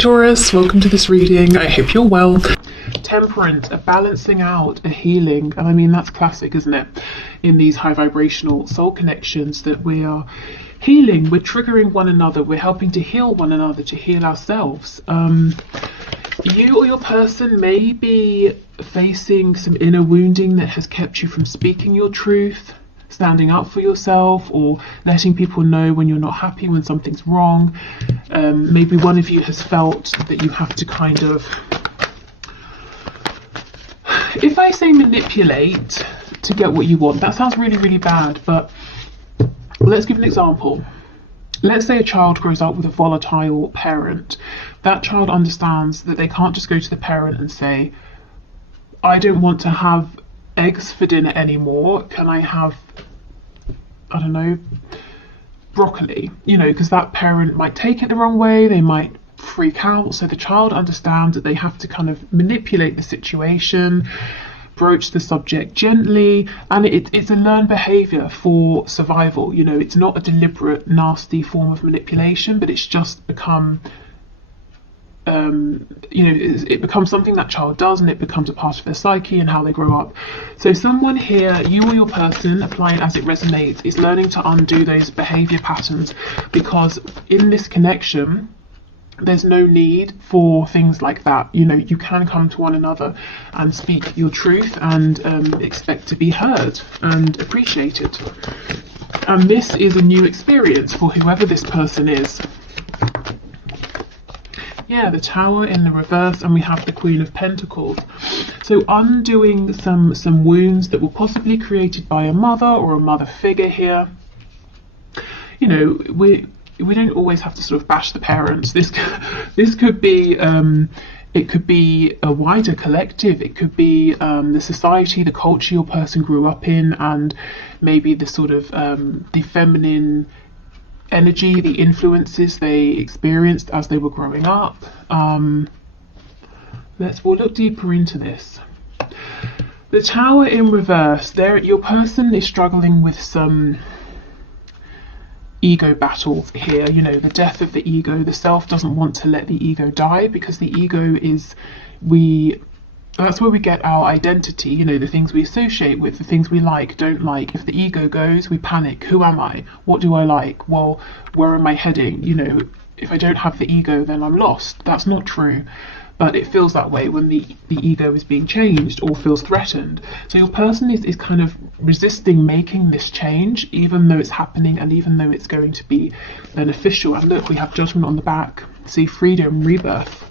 Taurus, welcome to this reading. I hope you're well. Temperance, a balancing out, a healing. And I mean, that's classic, isn't it? In these high vibrational soul connections that we are healing, we're triggering one another, we're helping to heal one another, to heal ourselves. You or your person may be facing some inner wounding that has kept you from speaking your truth, standing up for yourself, or letting people know when you're not happy, when something's wrong. Maybe one of you has felt that you have to kind of, if I say manipulate to get what you want, that sounds really, really bad, but let's give an example. Let's say a child grows up with a volatile parent. That child understands that they can't just go to the parent and say, I don't want to have eggs for dinner anymore, can I have, I don't know, broccoli? You know, because that parent might take it the wrong way, they might freak out. So the child understands that they have to kind of manipulate the situation, broach the subject gently, and it's a learned behavior for survival. You know, it's not a deliberate, nasty form of manipulation, but it's just become it becomes something that child does, and it becomes a part of their psyche and how they grow up. So someone here, you or your person, apply it as it resonates, is learning to undo those behavior patterns, because in this connection there's no need for things like that. You know, you can come to one another and speak your truth and expect to be heard and appreciated. And this is a new experience for whoever this person is. Yeah, the Tower in the reverse, and we have the Queen of Pentacles. So undoing some wounds that were possibly created by a mother or a mother figure here. You know, we don't always have to sort of bash the parents. This could be it could be a wider collective. It could be the society, the culture your person grew up in, and maybe the sort of the feminine energy, the influences they experienced as they were growing up. We'll look deeper into this. The Tower in reverse, there your person is struggling with some ego battles here. You know, the death of the ego. The self doesn't want to let the ego die, because the ego is, that's where we get our identity, you know, the things we associate with, the things we like, don't like. If the ego goes, we panic. Who am I? What do I like? Well, where am I heading? You know, if I don't have the ego, then I'm lost. That's not true. But it feels that way when the ego is being changed or feels threatened. So your person is kind of resisting making this change, even though it's happening and even though it's going to be beneficial. And look, we have Judgment on the back. See, freedom, rebirth.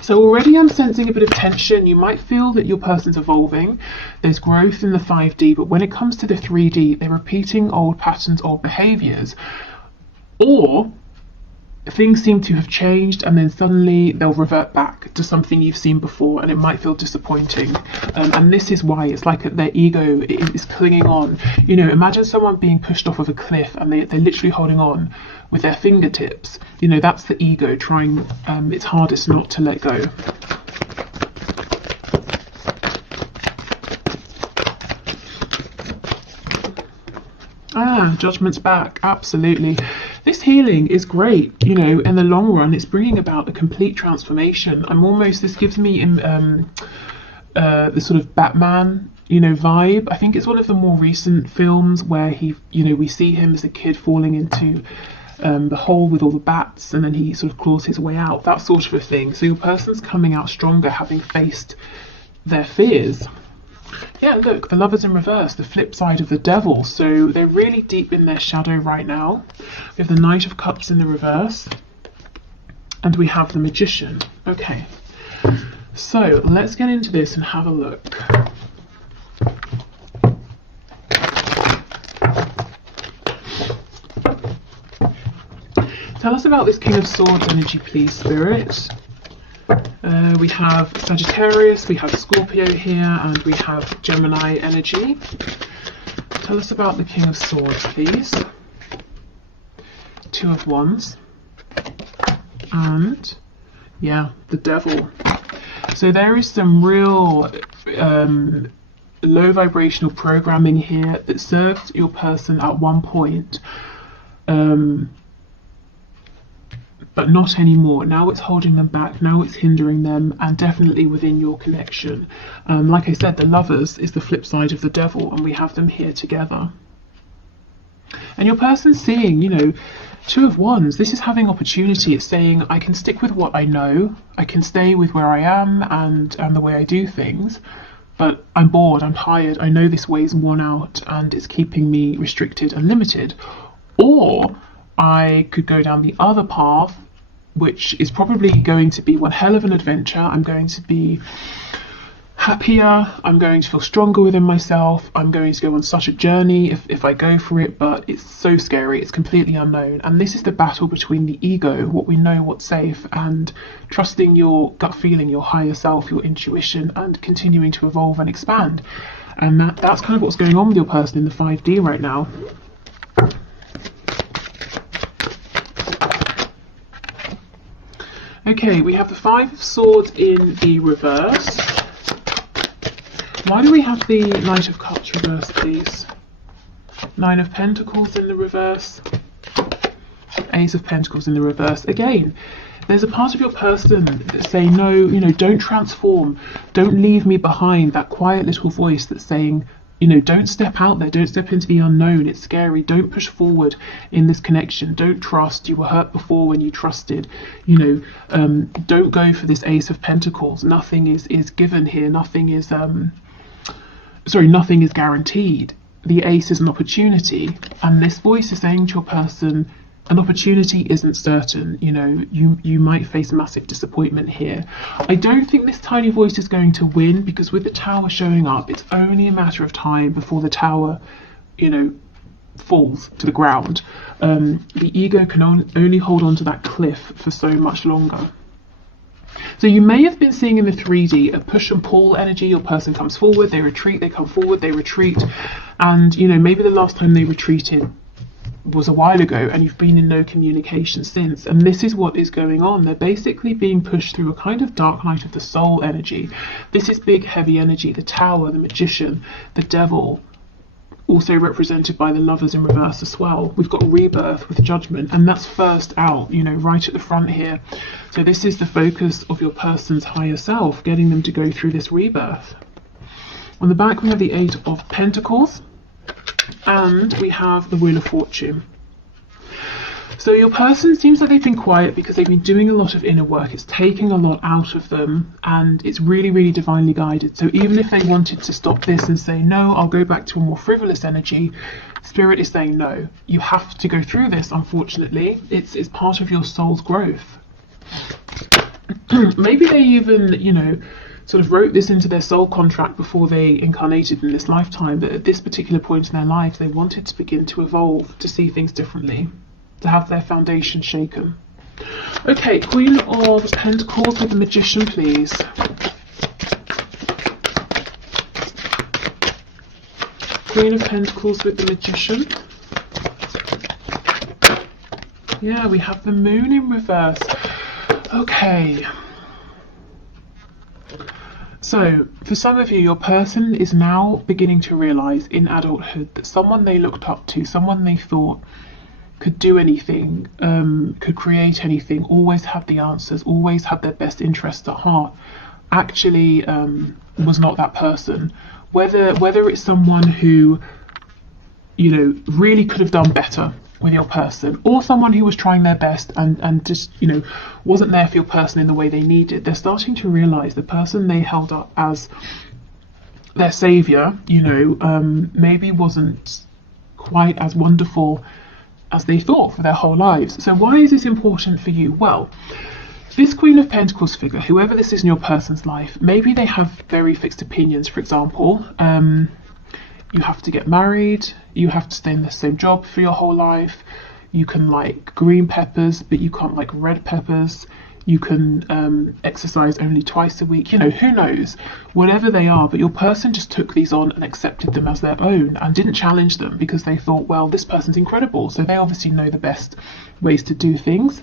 So already I'm sensing a bit of tension. You might feel that your person's evolving. There's growth in the 5D, but when it comes to the 3D, they're repeating old patterns, old behaviors, or things seem to have changed and then suddenly they'll revert back to something you've seen before, and it might feel disappointing. And this is why it's like their ego is clinging on. You know, imagine someone being pushed off of a cliff and they're literally holding on with their fingertips. You know, that's the ego trying its hardest not to let go. Judgment's back, absolutely. This healing is great, you know, in the long run. It's bringing about a complete transformation. This gives me the sort of Batman, you know, vibe. I think it's one of the more recent films where he, you know, we see him as a kid falling into the hole with all the bats, and then he sort of claws his way out, that sort of a thing. So your person's coming out stronger, having faced their fears. Yeah, look, the Lover's in reverse, the flip side of the Devil. So they're really deep in their shadow right now. We have the Knight of Cups in the reverse, and we have the Magician. Okay, so let's get into this and have a look. Tell us about this King of Swords energy, please, Spirit. We have Sagittarius, we have Scorpio here, and we have Gemini energy. Tell us about the King of Swords, please. Two of Wands. And, yeah, the Devil. So there is some real low vibrational programming here that served your person at one point but not anymore. Now it's holding them back, now it's hindering them, and definitely within your connection. Like I said, the Lovers is the flip side of the Devil, and we have them here together. And your person's seeing, you know, Two of Wands. This is having opportunity. It's saying, I can stick with what I know, I can stay with where I am and the way I do things, but I'm bored, I'm tired, I know this way's worn out and it's keeping me restricted and limited. Or I could go down the other path, which is probably going to be one hell of an adventure. I'm going to be happier, I'm going to feel stronger within myself, I'm going to go on such a journey if I go for it, but it's so scary, it's completely unknown. And this is the battle between the ego, what we know, what's safe, and trusting your gut feeling, your higher self, your intuition, and continuing to evolve and expand. And that's kind of what's going on with your person in the 5D right now. Okay, we have the Five of Swords in the reverse. Why do we have the Knight of Cups reversed, please? Nine of Pentacles in the reverse. Ace of Pentacles in the reverse. Again, there's a part of your person that's saying, no, you know, don't transform. Don't leave me behind. That quiet little voice that's saying, you know, don't step out there. Don't step into the unknown. It's scary. Don't push forward in this connection. Don't trust. You were hurt before when you trusted. You know, don't go for this Ace of Pentacles. Nothing is given here. Nothing is... nothing is guaranteed. The Ace is an opportunity, and this voice is saying to your person, an opportunity isn't certain. You know, you might face massive disappointment here. I don't think this tiny voice is going to win, because with the Tower showing up, it's only a matter of time before the Tower, you know, falls to the ground. The ego can only hold on to that cliff for so much longer. So you may have been seeing in the 3D a push and pull energy. Your person comes forward, they retreat, they come forward, they retreat. And, you know, maybe the last time they retreated was a while ago and you've been in no communication since. And this is what is going on. They're basically being pushed through a kind of dark night of the soul energy. This is big, heavy energy. The Tower, the Magician, the Devil, also represented by the Lovers in reverse as well. We've got rebirth with Judgment, and that's first out, you know, right at the front here. So this is the focus of your person's higher self, getting them to go through this rebirth. On the back we have the Eight of Pentacles, and we have the Wheel of Fortune. So your person seems like they've been quiet because they've been doing a lot of inner work. It's taking a lot out of them, and it's really, really divinely guided. So even if they wanted to stop this and say, no, I'll go back to a more frivolous energy, Spirit is saying, no, you have to go through this, unfortunately. It's part of your soul's growth. Maybe they even, you know, sort of wrote this into their soul contract before they incarnated in this lifetime, but at this particular point in their life, they wanted to begin to evolve, to see things differently, to have their foundation shaken. Okay, Queen of Pentacles with the Magician, please. Queen of Pentacles with the Magician. Yeah, we have the Moon in reverse. Okay. So, for some of you, your person is now beginning to realise in adulthood that someone they looked up to, someone they thought could do anything, could create anything, always had the answers, always had their best interests at heart, actually was not that person. Whether it's someone who, you know, really could have done better with your person, or someone who was trying their best and just, you know, wasn't there for your person in the way they needed, they're starting to realise the person they held up as their saviour, you know, maybe wasn't quite as wonderful as they thought for their whole lives. So why is this important for you? Well, this Queen of Pentacles figure, whoever this is in your person's life, maybe they have very fixed opinions. For example, you have to get married, you have to stay in the same job for your whole life, you can like green peppers but you can't like red peppers, you can exercise only twice a week, you know, who knows, whatever they are. But your person just took these on and accepted them as their own and didn't challenge them because they thought, well, this person's incredible, so they obviously know the best ways to do things.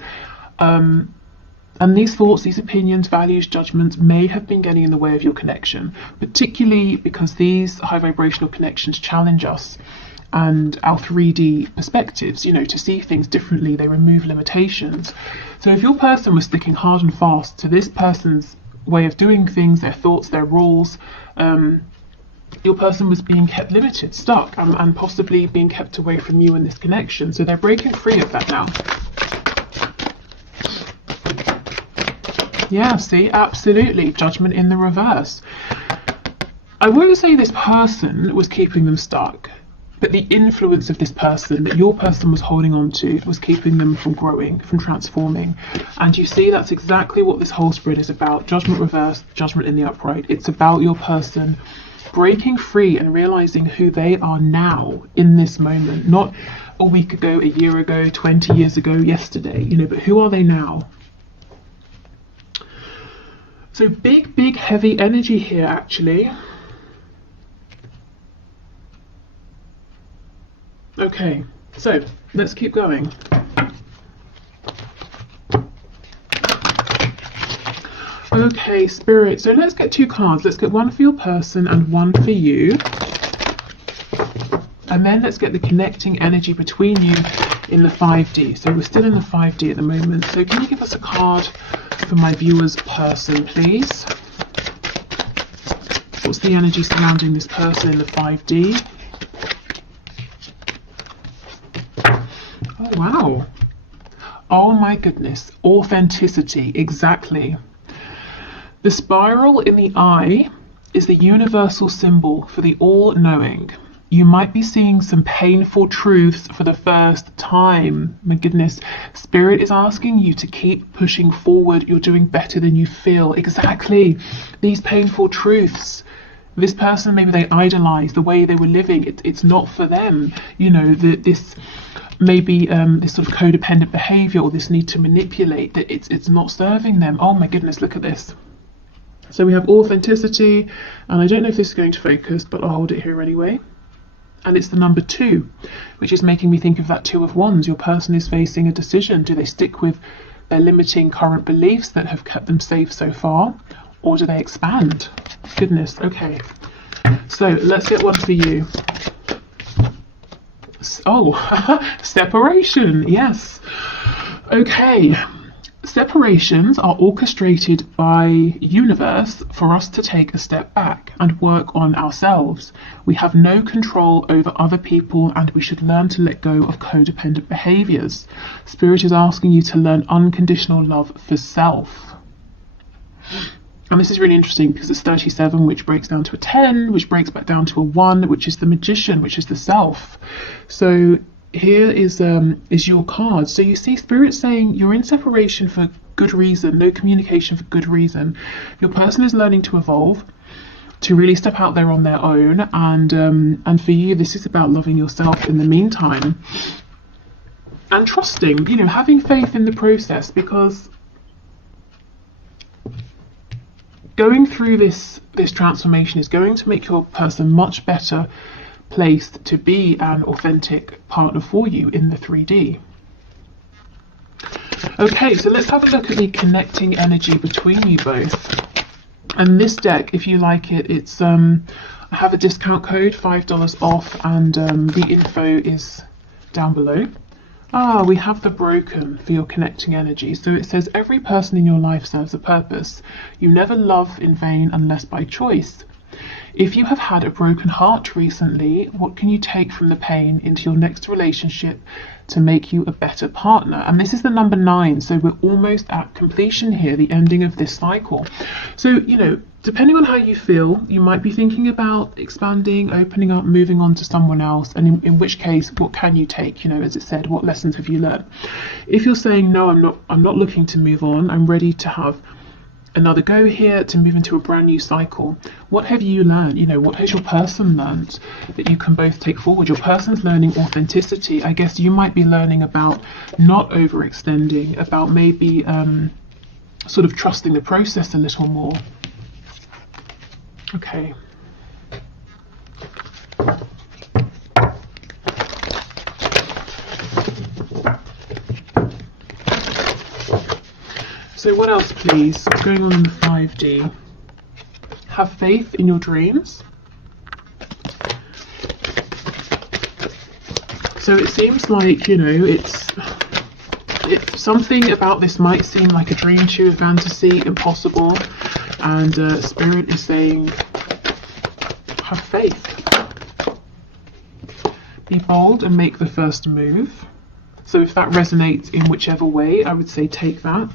And these thoughts, these opinions, values, judgments may have been getting in the way of your connection, particularly because these high vibrational connections challenge us and our 3D perspectives, you know, to see things differently. They remove limitations. So if your person was sticking hard and fast to this person's way of doing things, their thoughts, their rules, your person was being kept limited, stuck, and possibly being kept away from you in this connection. So they're breaking free of that now. Yeah, see, absolutely. Judgment in the reverse. I won't say this person was keeping them stuck, but the influence of this person that your person was holding on to was keeping them from growing, from transforming. And you see, that's exactly what this whole spread is about. Judgment reversed, judgment in the upright. It's about your person breaking free and realizing who they are now in this moment, not a week ago, a year ago, 20 years ago, yesterday, you know, but who are they now? So big, heavy energy here, actually. Okay, so let's keep going. Okay, Spirit, so let's get 2 cards. Let's get one for your person and one for you. And then let's get the connecting energy between you in the 5D. So we're still in the 5D at the moment. So can you give us a card for my viewer's person, please? What's the energy surrounding this person in the 5D? Oh, wow. Oh my goodness. Authenticity, exactly. The spiral in the eye is the universal symbol for the all-knowing. You might be seeing some painful truths for the first time. My goodness, Spirit is asking you to keep pushing forward. You're doing better than you feel. Exactly. These painful truths. This person, maybe they idolize the way they were living. It's not for them. You know, this maybe this sort of codependent behavior or this need to manipulate, that it's not serving them. Oh my goodness, look at this. So we have authenticity, and I don't know if this is going to focus, but I'll hold it here anyway. And it's the number 2, which is making me think of that 2 of Wands. Your person is facing a decision. Do they stick with their limiting current beliefs that have kept them safe so far, or do they expand? Goodness, okay. So let's get one for you. Oh, separation, yes. Okay. Separations are orchestrated by universe for us to take a step back and work on ourselves. We have no control over other people, and we should learn to let go of codependent behaviors. Spirit is asking you to learn unconditional love for self. And this is really interesting because it's 37, which breaks down to a 10, which breaks back down to a 1, which is the magician, which is the self. So here is your card. So you see Spirit saying you're in separation for good reason, no communication for good reason. Your person is learning to evolve, to really step out there on their own, and for you this is about loving yourself in the meantime and trusting, you know, having faith in the process, because going through this transformation is going to make your person much better placed to be an authentic partner for you in the 3D. Okay, so let's have a look at the connecting energy between you both. And this deck, if you like it, it's I have a discount code, $5 off, and the info is down below. We have the broken for your connecting energy. So it says every person in your life serves a purpose. You never love in vain unless by choice. If you have had a broken heart recently, what can you take from the pain into your next relationship to make you a better partner? And this is the number 9, so we're almost at completion here, the ending of this cycle. So, you know, depending on how you feel, you might be thinking about expanding, opening up, moving on to someone else, and in which case, what can you take? You know, as it said, what lessons have you learned? If you're saying, no, I'm not looking to move on, I'm ready to have another go here, to move into a brand new cycle. What have you learned? You know, what has your person learned that you can both take forward? Your person's learning authenticity. I guess you might be learning about not overextending, about maybe sort of trusting the process a little more. Okay. So what else, please? What's going on in the 5D? Have faith in your dreams. So it seems like, you know, something about this might seem like a dream to you, a fantasy, impossible, and Spirit is saying, have faith. Be bold and make the first move. So if that resonates in whichever way, I would say take that.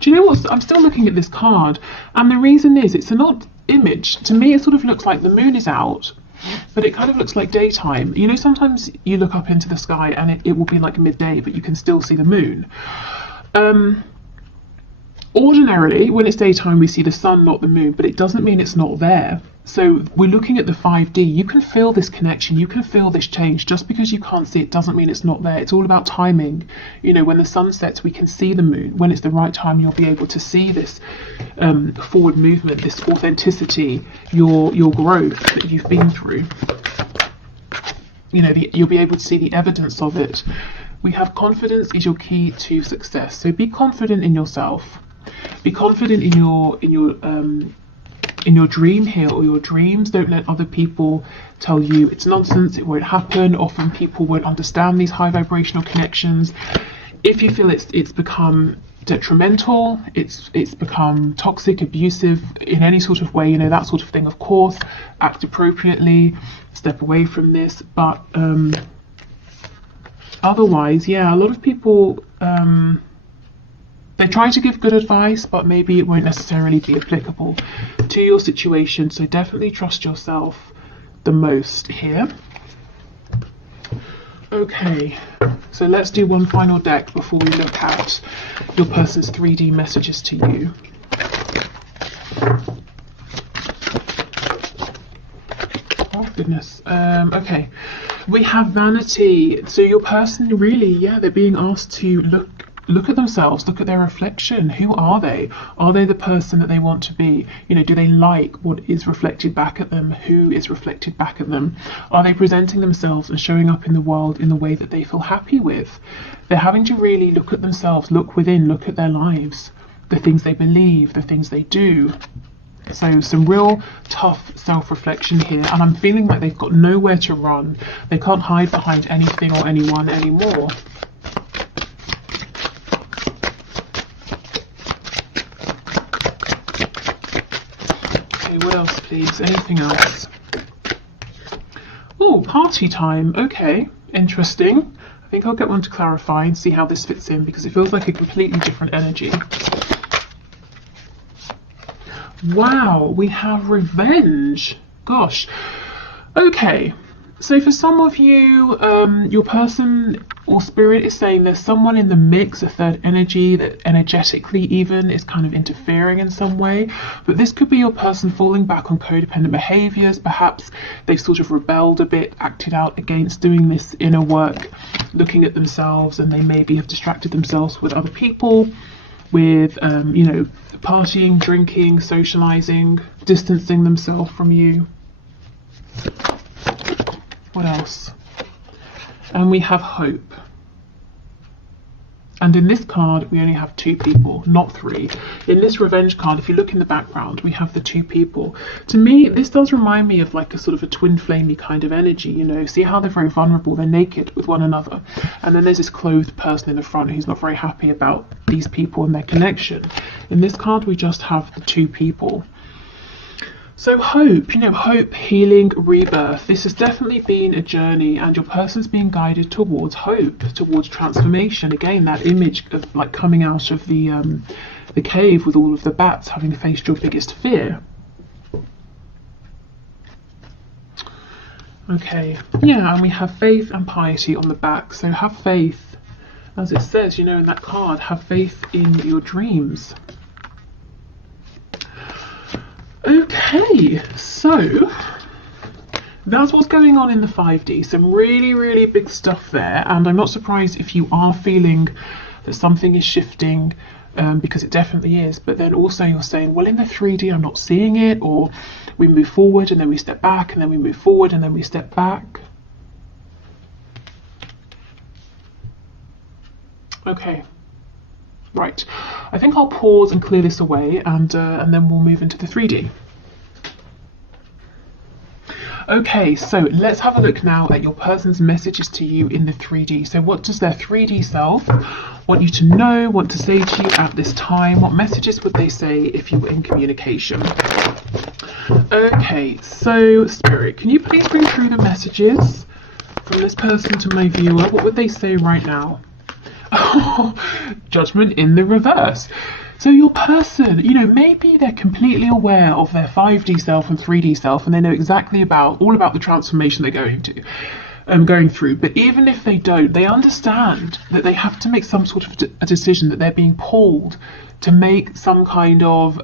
Do you know what? I'm still looking at this card, and the reason is it's an odd image. To me, it sort of looks like the moon is out, but it kind of looks like daytime. You know, sometimes you look up into the sky and it will be like midday, but you can still see the moon. Ordinarily, when it's daytime, we see the sun, not the moon, but it doesn't mean it's not there. So we're looking at the 5D. You can feel this connection. You can feel this change. Just because you can't see it doesn't mean it's not there. It's all about timing. You know, when the sun sets, we can see the moon. When it's the right time, you'll be able to see this forward movement, this authenticity, your growth that you've been through. You know, you'll be able to see the evidence of it. We have confidence is your key to success. So be confident in yourself. Be confident in your dream here, or your dreams. Don't let other people tell you it's nonsense, it won't happen. Often people won't understand these high vibrational connections. If you feel it's become detrimental, it's become toxic, abusive in any sort of way, you know, that sort of thing, of course, act appropriately, step away from this. But otherwise, yeah, a lot of people they try to give good advice, but maybe it won't necessarily be applicable to your situation. So definitely trust yourself the most here. Okay, so let's do one final deck before we look at your person's 3D messages to you. Oh goodness. Okay, we have vanity. So your person really, yeah, they're being asked to look at themselves, look at their reflection. Who are they? Are they the person that they want to be? You know, do they like what is reflected back at them? Who is reflected back at them? Are they presenting themselves and showing up in the world in the way that they feel happy with? They're having to really look at themselves, look within, look at their lives, the things they believe, the things they do. So some real tough self-reflection here, and I'm feeling like they've got nowhere to run. They can't hide behind anything or anyone anymore. What else, please? Anything else? Oh, party time. Okay, interesting. I think I'll get one to clarify and see how this fits in, because it feels like a completely different energy. Wow, we have revenge. Gosh. Okay, so for some of you, your person or spirit is saying there's someone in the mix, a third energy that energetically even is kind of interfering in some way. But this could be your person falling back on codependent behaviors. Perhaps they've sort of rebelled a bit, acted out against doing this inner work, looking at themselves, and they maybe have distracted themselves with other people, with, you know, partying, drinking, socializing, distancing themselves from you. What else? And we have hope. And in this card, we only have 2 people, not 3. In this revenge card, if you look in the background, we have the 2 people. To me, this does remind me of like a sort of a twin flamey kind of energy, you know. See how they're very vulnerable, they're naked with one another. And then there's this clothed person in the front who's not very happy about these people and their connection. In this card, we just have the 2 people. So hope, you know, hope, healing, rebirth. This has definitely been a journey, and your person's being guided towards hope, towards transformation. Again, that image of like coming out of the cave with all of the bats, having faced your biggest fear. Okay, yeah, and we have faith and piety on the back. So have faith, as it says, you know, in that card, have faith in your dreams. Okay, so that's what's going on in the 5D. Some really, really big stuff there, and I'm not surprised if you are feeling that something is shifting, because it definitely is. But then also you're saying, well, in the 3D I'm not seeing it, or we move forward and then we step back, and then we move forward and then we step back. Okay. Right, I think I'll pause and clear this away, and then we'll move into the 3D. Okay, so let's have a look now at your person's messages to you in the 3D. So what does their 3D self want you to know, want to say to you at this time? What messages would they say if you were in communication? Okay, so Spirit, can you please bring through the messages from this person to my viewer? What would they say right now? Oh, Judgment in the reverse. So your person, you know, maybe they're completely aware of their 5D self and 3D self, and they know exactly all about the transformation they're going through. But even if they don't, they understand that they have to make some sort of a decision, that they're being pulled to make some kind of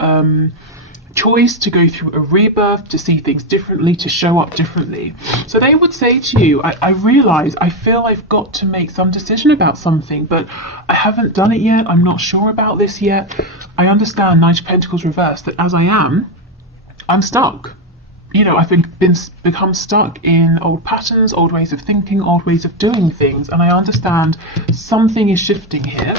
choice, to go through a rebirth, to see things differently, to show up differently. So they would say to you, I realise, I feel I've got to make some decision about something, but I haven't done it yet. I'm not sure about this yet. I understand, Knight of Pentacles reversed, that as I'm stuck. You know, I've become stuck in old patterns, old ways of thinking, old ways of doing things, and I understand something is shifting here.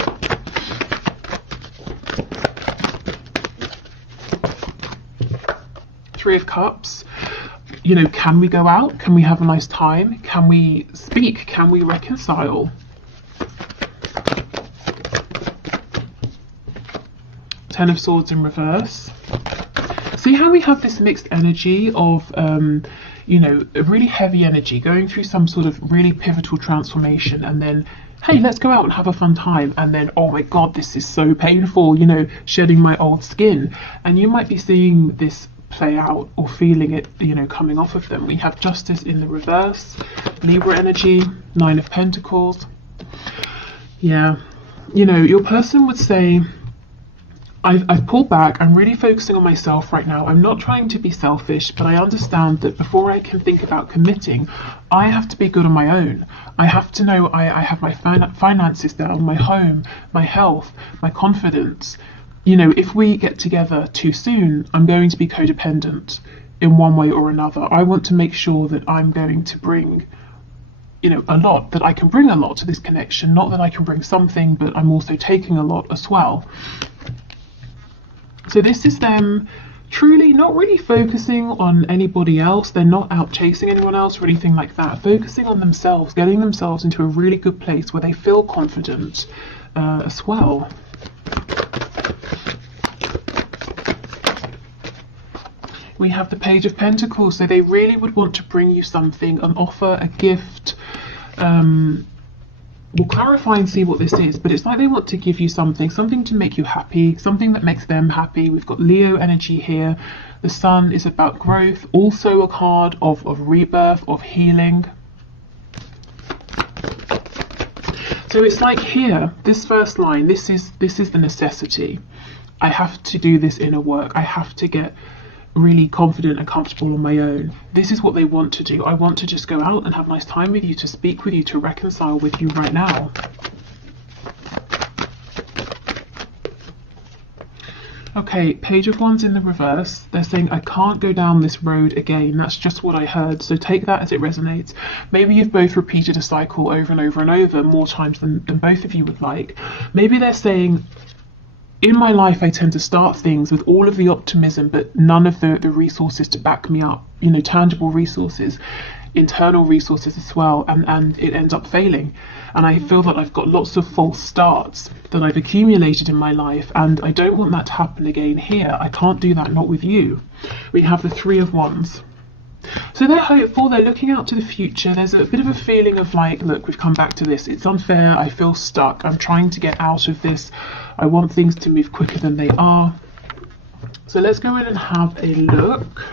Three of Cups. You know, can we go out? Can we have a nice time? Can we speak? Can we reconcile? Ten of Swords in reverse. See how we have this mixed energy of, you know, a really heavy energy going through some sort of really pivotal transformation, and then, hey, let's go out and have a fun time, and then, oh my God, this is so painful, you know, shedding my old skin. And you might be seeing this play out or feeling it, you know, coming off of them. We have Justice in the reverse, Libra energy, Nine of Pentacles. Yeah, you know, your person would say, I've pulled back. I'm really focusing on myself right now. I'm not trying to be selfish, but I understand that before I can think about committing, I have to be good on my own. I have to know I have my finances down, my home, my health, my confidence. You know, if we get together too soon, I'm going to be codependent in one way or another. I want to make sure that I'm going to bring, you know, a lot, that I can bring a lot to this connection, not that I can bring something, but I'm also taking a lot as well. So this is them truly not really focusing on anybody else. They're not out chasing anyone else or anything like that. Focusing on themselves, getting themselves into a really good place where they feel confident as well. We have the Page of Pentacles, so they really would want to bring you something, an offer, a gift. We'll clarify and see what this is, but it's like they want to give you something to make you happy, something that makes them happy. We've got Leo energy here. The Sun is about growth, also a card of rebirth, of healing. So it's like here, this first line, this is the necessity. I have to do this inner work. I have to get really confident and comfortable on my own. This is what they want to do. I want to just go out and have a nice time with you, to speak with you, to reconcile with you right now. Okay, Page of Wands in the reverse. They're saying, I can't go down this road again. That's just what I heard. So take that as it resonates. Maybe you've both repeated a cycle over and over and over, more times than both of you would like. Maybe they're saying, in my life, I tend to start things with all of the optimism, but none of the resources to back me up, you know, tangible resources, internal resources as well, and it ends up failing. And I feel that I've got lots of false starts that I've accumulated in my life, and I don't want that to happen again here. I can't do that, not with you. We have the Three of Wands. So they're hopeful, they're looking out to the future. There's a bit of a feeling of like, look, we've come back to this. It's unfair, I feel stuck, I'm trying to get out of this. I want things to move quicker than they are. So let's go in and have a look.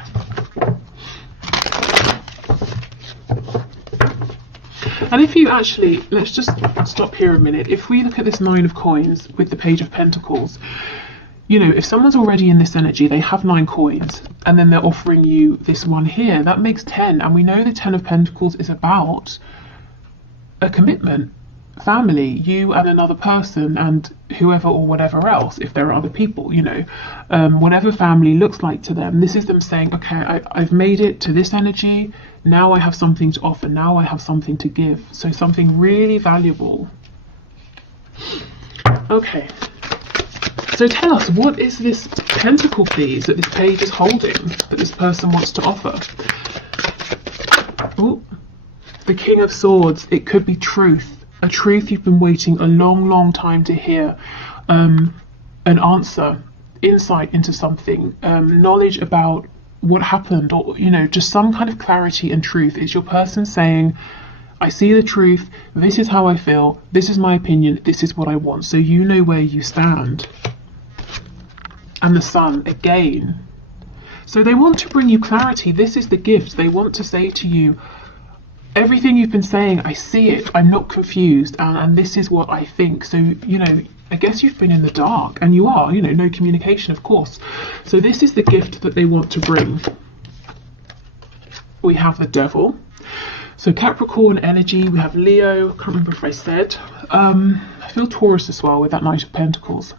And if you actually, let's just stop here a minute. If we look at this Nine of Coins with the Page of Pentacles, you know, if someone's already in this energy, they have 9 coins, and then they're offering you this one here, that makes 10. And we know the 10 of Pentacles is about a commitment, family, you and another person, and whoever or whatever else, if there are other people, you know, whatever family looks like to them. This is them saying, okay, I've made it to this energy, now I have something to offer, now I have something to give. So something really valuable. Okay. So tell us, what is this pentacle, please, that this page is holding, that this person wants to offer? Oh, the King of Swords. It could be truth, a truth you've been waiting a long time to hear, an answer, insight into something, knowledge about what happened, or just some kind of clarity and truth. It's your person saying, I see the truth, this is how I feel, this is my opinion, this is what I want, so you know where you stand. And the Sun again. So they want to bring you clarity. This is the gift. They want to say to you, everything you've been saying, I see it, I'm not confused, and this is what I think. So, I guess you've been in the dark, and you are, no communication, of course. So this is the gift that they want to bring. We have the Devil. So Capricorn energy, we have Leo, can't remember if I said. I feel Taurus as well with that Knight of Pentacles.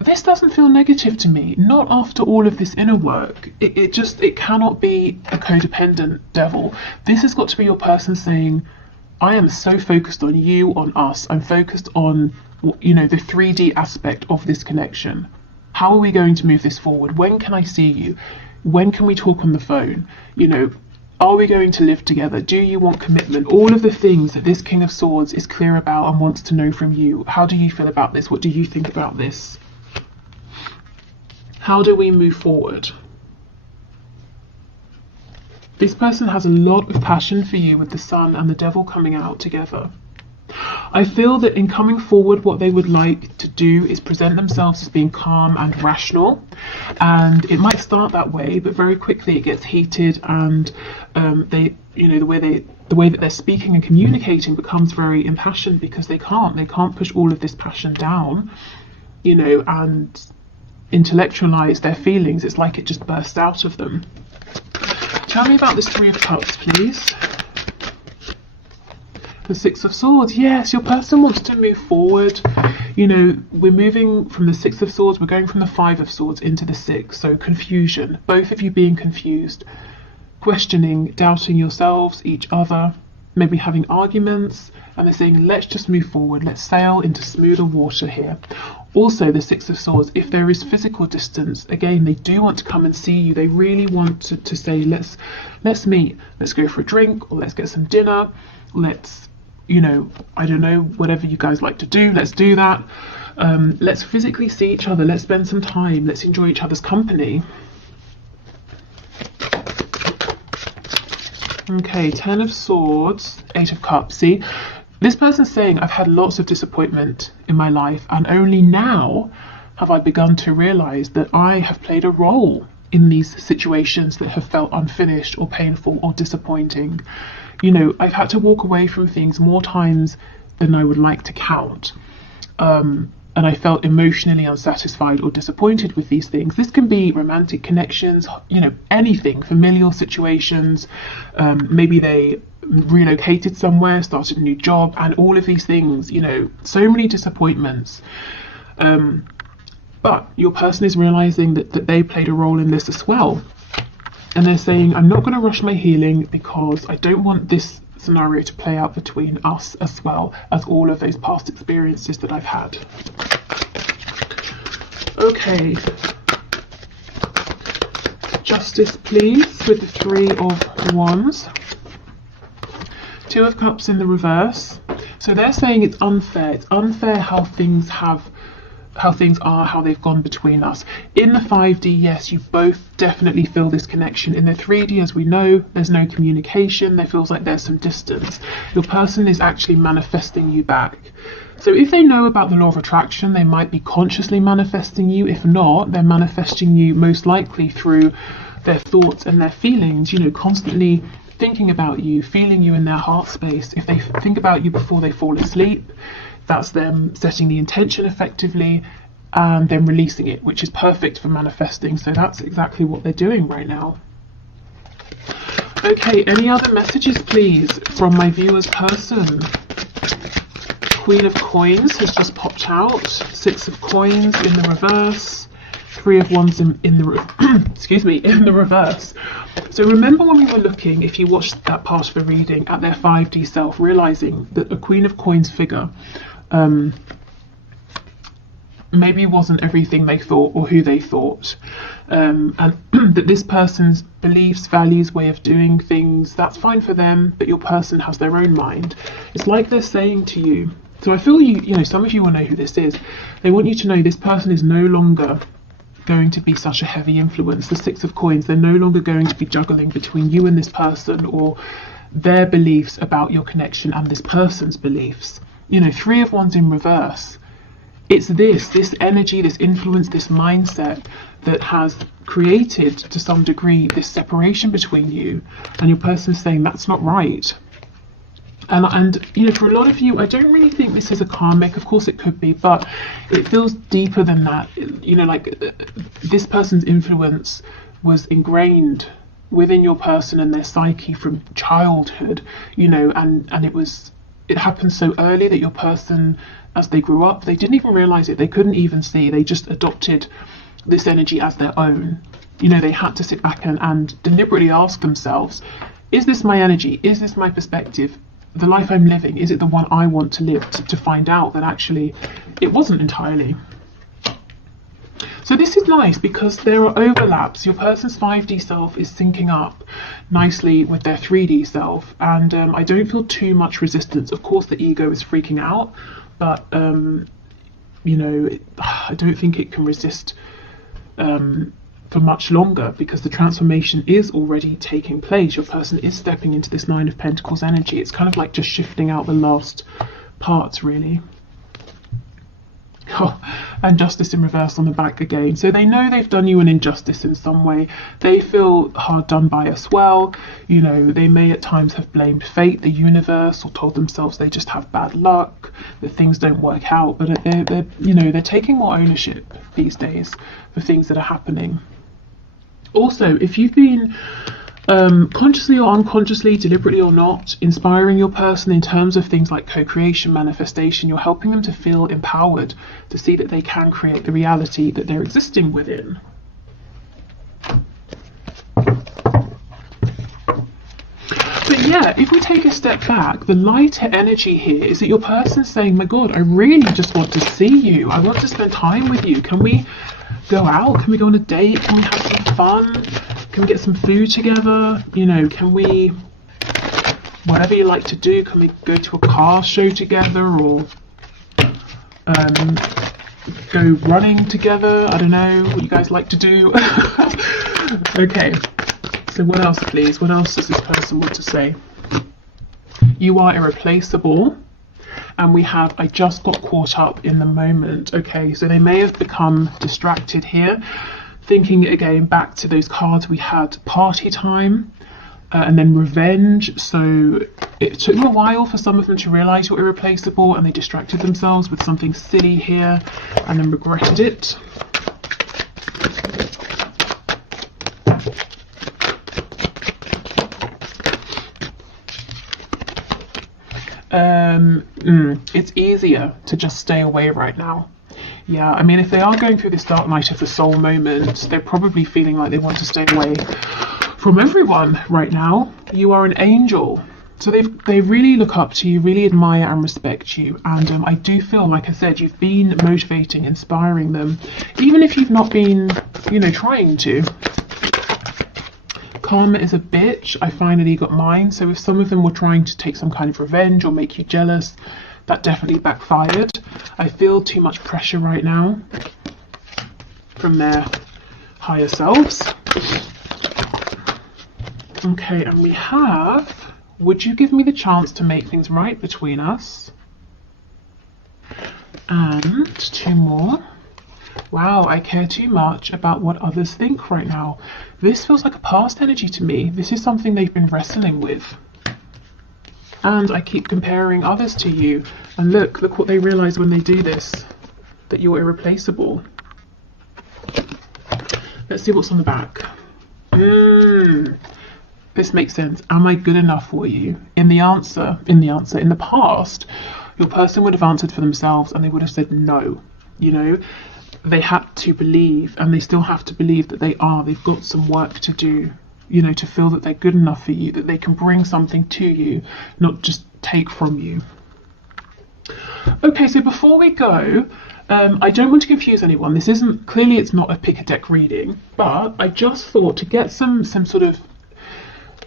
This doesn't feel negative to me, not after all of this inner work. It cannot be a codependent devil. This has got to be your person saying, I am so focused on you, on us. I'm focused on, the 3D aspect of this connection. How are we going to move this forward? When can I see you? When can we talk on the phone? Are we going to live together? Do you want commitment? All of the things that this King of Swords is clear about and wants to know from you. How do you feel about this? What do you think about this? How do we move forward? This person has a lot of passion for you with the Sun and the Devil coming out together. I feel that in coming forward, what they would like to do is present themselves as being calm and rational. And it might start that way, but very quickly it gets heated, and the way that they're speaking and communicating becomes very impassioned, because they can't push all of this passion down, and intellectualize their feelings. It's like it just bursts out of them. Tell me about this Three of Cups, please. The Six of Swords. Yes, your person wants to move forward. We're moving from the Six of Swords, we're going from the Five of Swords into the Six. So confusion, both of you being confused, questioning, doubting yourselves, each other, maybe having arguments, and they're saying, let's just move forward, let's sail into smoother water here. Also, the Six of Swords, if there is physical distance, again, they do want to come and see you. They really want to say, let's meet, let's go for a drink, or let's get some dinner, let's, I don't know, whatever you guys like to do, let's do that. Let's physically see each other, let's spend some time, let's enjoy each other's company. Okay, Ten of Swords, Eight of Cups. See, this person's saying, I've had lots of disappointment in my life, and only now have I begun to realize that I have played a role in these situations that have felt unfinished or painful or disappointing. I've had to walk away from things more times than I would like to count. And I felt emotionally unsatisfied or disappointed with these things. This can be romantic connections, anything, familial situations. Maybe they relocated somewhere, started a new job, and all of these things, so many disappointments. But your person is realizing that they played a role in this as well. And they're saying, I'm not going to rush my healing because I don't want this scenario to play out between us as well as all of those past experiences that I've had. Okay. Justice, please, with the Three of Wands. Two of Cups in the reverse. So they're saying it's unfair. It's unfair how things are, how they've gone between us. In the 5D, yes, you both definitely feel this connection. In the 3D, as we know, there's no communication. There feels like there's some distance. Your person is actually manifesting you back. So if they know about the law of attraction, they might be consciously manifesting you. If not, they're manifesting you most likely through their thoughts and their feelings, constantly thinking about you, feeling you in their heart space. If they think about you before they fall asleep, that's them setting the intention effectively and then releasing it, which is perfect for manifesting. So that's exactly what they're doing right now. Okay, any other messages, please, from my viewer's person? Queen of Coins has just popped out. Six of Coins in the reverse. Three of Wands in the excuse me, in the reverse. So remember when we were looking, if you watched that part of the reading, at their 5D self, realizing that a Queen of Coins figure maybe wasn't everything they thought or who they thought, and that this person's beliefs, values, way of doing things, that's fine for them, but your person has their own mind. It's like they're saying to you, so I feel you know, some of you will know who this is. They want you to know this person is no longer going to be such a heavy influence. The Six of Coins, they're no longer going to be juggling between you and this person, or their beliefs about your connection and this person's beliefs. You know, Three of Wands in reverse. It's this energy, this influence, this mindset that has created to some degree this separation between you, and your person is saying that's not right. And you know, for a lot of you, I don't really think this is a karmic. Of course it could be, but it feels deeper than that. You know, like this person's influence was ingrained within your person and their psyche from childhood, you know, and it happened so early that your person, as they grew up, they didn't even realize it. They couldn't even see. They just adopted this energy as their own. You know, they had to sit back and deliberately ask themselves, is this my energy? Is this my perspective? The life I'm living, is it the one I want to live? To find out that actually it wasn't entirely. So this is nice because there are overlaps. Your person's 5D self is syncing up nicely with their 3D self, and I don't feel too much resistance. Of course the ego is freaking out, but you know, I don't think it can resist for much longer, because the transformation is already taking place. Your person is stepping into this Nine of Pentacles energy. It's kind of like just shifting out the last parts, really. Oh, and Justice in reverse on the back again. So they know they've done you an injustice in some way. They feel hard done by as well. You know, they may at times have blamed fate, the universe, or told themselves they just have bad luck, that things don't work out. But they're you know, they're taking more ownership these days for things that are happening. Also, if you've been consciously or unconsciously, deliberately or not, inspiring your person in terms of things like co-creation, manifestation, you're helping them to feel empowered, to see that they can create the reality that they're existing within. But yeah, if we take a step back, the lighter energy here is that your person's saying, my God, I really just want to see you. I want to spend time with you. Can we go out? Can we go on a date? Can we have some fun? Can we get some food together? You know, can we, whatever you like to do, can we go to a car show together, or go running together? I don't know what you guys like to do. Okay, so what else, please? What else does this person want to say? You are irreplaceable. And we have, I just got caught up in the moment. Okay, so they may have become distracted here, thinking again back to those cards we had, party time, and then revenge. So it took them a while for some of them to realize you're irreplaceable, and they distracted themselves with something silly here and then regretted it. It's easier to just stay away right now. Yeah, I mean, if they are going through this dark night of the soul moment, they're probably feeling like they want to stay away from everyone right now. You are an angel. So they really look up to you, really admire and respect you. And I do feel, like I said, you've been motivating, inspiring them, even if you've not been, you know, trying to. Karma is a bitch. I finally got mine. So if some of them were trying to take some kind of revenge or make you jealous, that definitely backfired. I feel too much pressure right now from their higher selves. Okay, and we have, would you give me the chance to make things right between us? And two more. Wow, I care too much about what others think right now. This feels like a past energy to me. This is something they've been wrestling with. And I keep comparing others to you. And look what they realize when they do this, that you're irreplaceable. Let's see what's on the back. This makes sense. Am I good enough for you? In the past, your person would have answered for themselves and they would have said no. You know, they had to believe, and they still have to believe that they are. They've got some work to do, you know, to feel that they're good enough for you, that they can bring something to you, not just take from you. Okay, so before we go, I don't want to confuse anyone. This isn't, clearly it's not a pick a deck reading, but I just thought to get some sort of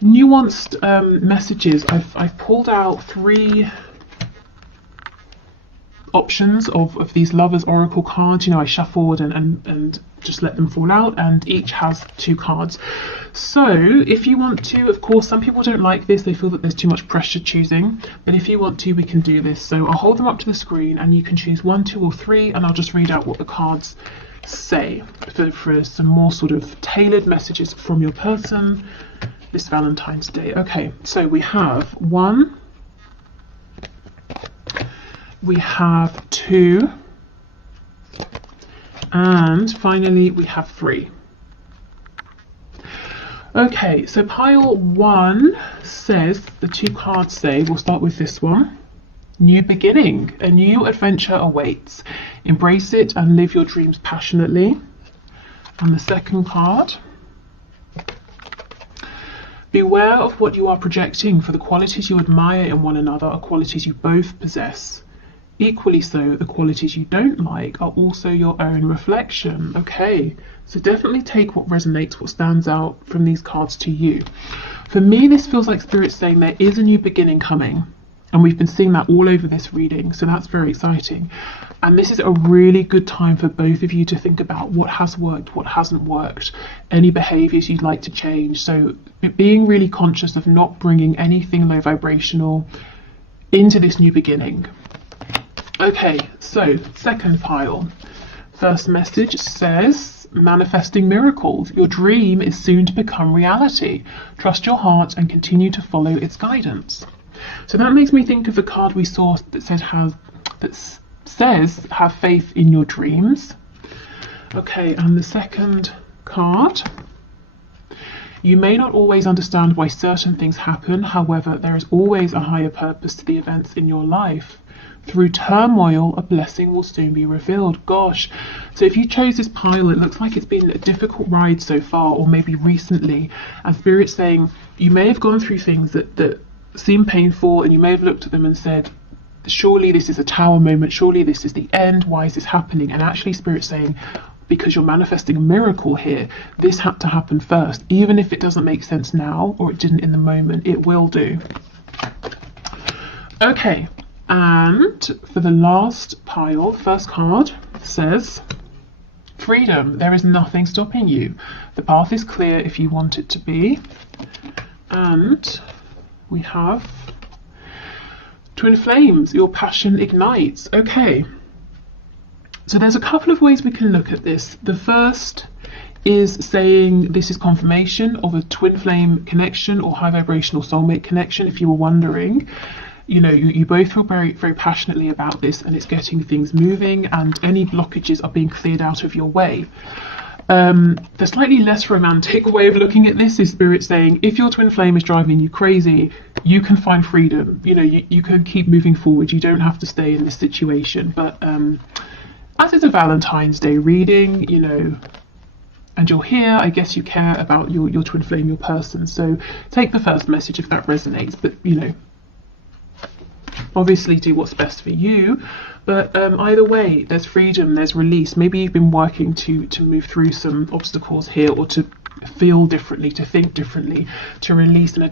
nuanced messages, I've pulled out 3 options of these lovers oracle cards. You know, I shuffled and just let them fall out, and each has 2 cards. So if you want to, of course, some people don't like this, they feel that there's too much pressure choosing, but if you want to, we can do this. So I'll hold them up to the screen and you can choose 1, 2 or 3, and I'll just read out what the cards say for some more sort of tailored messages from your person this Valentine's Day. Okay, so we have 1, we have 2, and finally we have 3. Okay, so pile 1 says, the 2 cards say, we'll start with this one, new beginning, a new adventure awaits, embrace it and live your dreams passionately. And the second card, beware of what you are projecting, for the qualities you admire in one another are qualities you both possess. Equally so, the qualities you don't like are also your own reflection. Okay, so definitely take what resonates, what stands out from these cards to you. For me, this feels like Spirit saying there is a new beginning coming, and we've been seeing that all over this reading, so that's very exciting. And this is a really good time for both of you to think about what has worked, what hasn't worked, any behaviours you'd like to change. So being really conscious of not bringing anything low vibrational into this new beginning. Okay, so second pile. First message says, manifesting miracles. Your dream is soon to become reality. Trust your heart and continue to follow its guidance. So that makes me think of the card we saw that says have faith in your dreams. Okay, and the second card. You may not always understand why certain things happen. However, there is always a higher purpose to the events in your life. Through turmoil, a blessing will soon be revealed. Gosh, so if you chose this pile, it looks like it's been a difficult ride so far, or maybe recently. And Spirit's saying you may have gone through things that seem painful, and you may have looked at them and said, surely this is a tower moment, surely this is the end, why is this happening? And actually Spirit's saying, because you're manifesting a miracle here, this had to happen first. Even if it doesn't make sense now, or it didn't in the moment, it will do. Okay. And for the last pile, the first card says, freedom. There is nothing stopping you. The path is clear if you want it to be. And we have twin flames. Your passion ignites. Okay. So there's a couple of ways we can look at this. The first is saying this is confirmation of a twin flame connection or high vibrational soulmate connection, if you were wondering. You know, you both feel very, very passionately about this, and it's getting things moving, and any blockages are being cleared out of your way. The slightly less romantic way of looking at this is Spirit saying, if your twin flame is driving you crazy, you can find freedom. You know, you can keep moving forward. You don't have to stay in this situation. But as it's a Valentine's Day reading, you know, and you're here, I guess you care about your twin flame, your person. So take the first message if that resonates. But, you know, obviously do what's best for you, but either way, there's freedom, there's release. Maybe you've been working to move through some obstacles here, or to feel differently, to think differently, to release and